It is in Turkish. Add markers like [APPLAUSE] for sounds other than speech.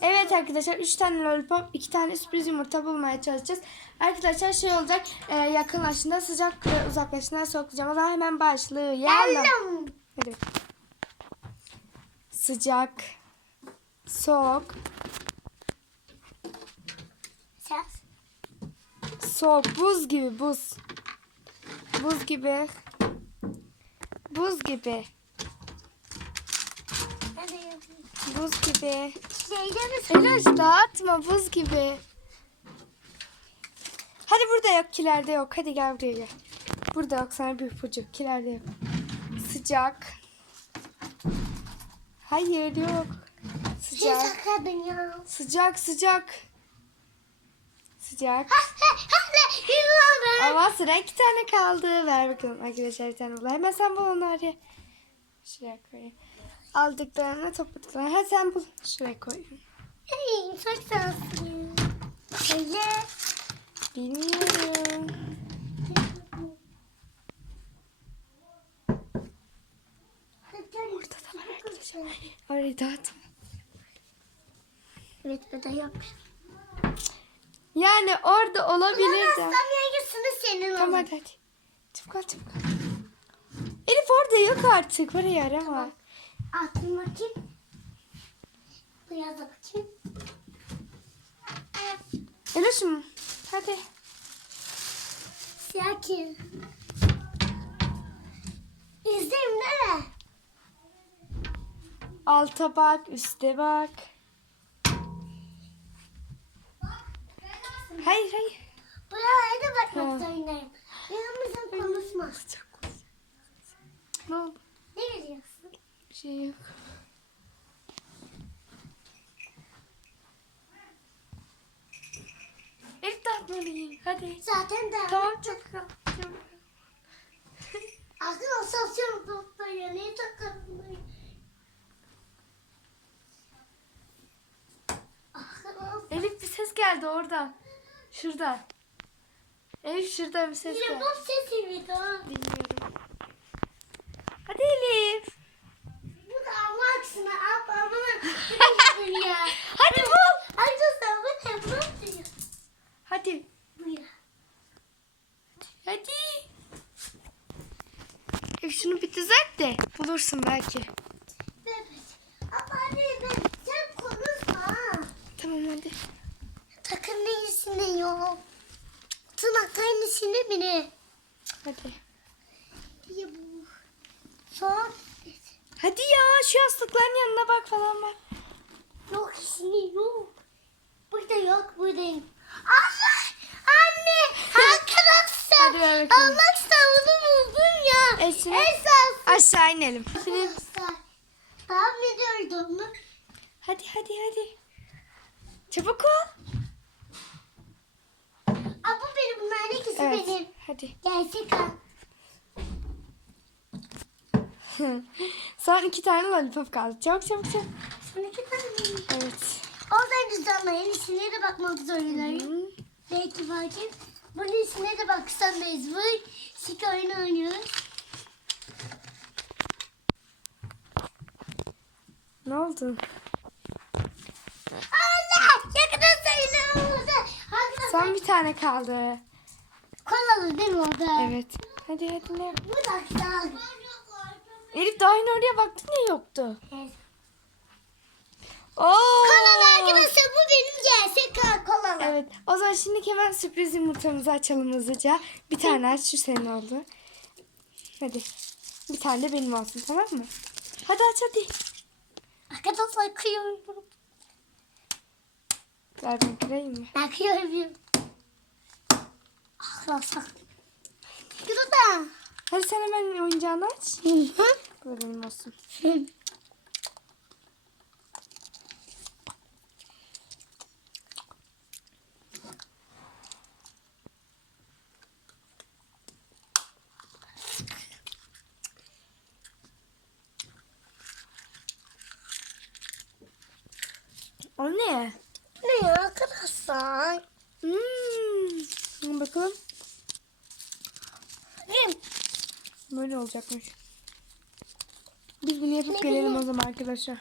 Evet arkadaşlar 3 tane lollipop 2 tane sürpriz yumurta bulmaya çalışacağız. Arkadaşlar şey olacak e, yakınlaşında sıcak ve uzaklaşında soğuk. O zaman hemen başlayalım. Hadi. Sıcak, soğuk, Ses. soğuk, buz gibi buz. Buz gibi. Buz gibi. Buz gibi. Şeyde mi Eloş dağıtma buz gibi. Hadi burada yok kilerde yok. Hadi gel buraya gel. Burada yok sana bir ipucu. Kilerde yok. Sıcak. Hayır yok. Sıcak. sakladın ya. Sıcak sıcak. Sıcak. Ama sıra iki tane kaldı. Ver bakalım arkadaşlar bir tane bul. Hemen sen bul onları. Şuraya koy. Aldıklarını topladıklarını. Hadi sen bul. Şuraya koy. Hey, çok şanslıyım. Söyle. Bilmiyorum. Orada da var arkadaşlar. Orayı dağıtma. Evet burada yok. Yani orada olabilir de. Senin Tamam hadi hadi. Çabuk al çabuk al. Elif orada yok artık. Orayı arama. Attım bakayım. Biraz da bakayım. Elif'im hadi. Siyah kir. İzleyeyim değil mi? Alta bak, üste bak. Hayır hayır. Buralara da bakmak zorundayım. Yanımızda konuşma. Ne oldu? Şey yok. Elif dağıtmalıyım. Hadi. Zaten de. Tamam çabuk al. Çabuk. Aklına sasyon topluyor. Ne takalım? Aklına Elif bir ses geldi oradan. Şuradan. Elif şuradan bir ses Yine geldi. bu sesi mi daha? Bilmiyorum. Hadi Elif. Bu da Allah aksine ablamın bir ya. Hadi bul. Arkadaşlar bu ne? Bu ne diyor? Hadi. Bu ya. Hadi. Elif şunu bir düzelt de bulursun belki. Ama anne ben sen konuşma. Tamam hadi. Takım neyisinde yok. Tırnakların içinde mi ne? Hadi. Diye bu. Son. Hadi ya şu yastıkların yanına bak falan bak. Yok içinde yok. Burada yok buradayım. Allah! Anne! Ver bakayım. Allah Esas. Aşağı inelim. Tahmin ediyordum. Hadi hadi hadi. Çabuk ol. Aa, bu benim bunların ikisi Evet. benim. Hadi. Gerçek ha. [LAUGHS] Son iki tane lollipop kaldı. Çabuk çabuk çabuk. Son iki tane. Evet. Oradan düzenleyin. İçine de bakmak zorundayım. Hı. Belki bakayım. Bunun içine de baksam mecbur. Sik oyun oynuyoruz. Ne oldu? Allah! Yakında sayılır Son bir tane kaldı. kolalı değil mi orada? Evet. Hadi hadi ne? Bu da güzel. Elif daha yine oraya baktı niye yoktu? Evet. Oo. Kolalı arkadaşlar bu benim gerçek kolalı. Evet. O zaman şimdi hemen sürpriz yumurtamızı açalım hızlıca. Bir tane aç şu senin oldu. Hadi. Bir tane de benim olsun tamam mı? Hadi aç hadi. Arkadaşlar kıyıyorum. Ver ben kırayım mı? Ben kıyıyorum. Arkadaşlar. Burada. Hadi sen hemen oyuncağını aç. Hı hı. Bu benim olsun. O ne? Ne ya arkadaşlar? Hmm. Bakalım. Böyle olacakmış. Biz bunu yapıp Ne gelelim bileyim. o zaman arkadaşlar.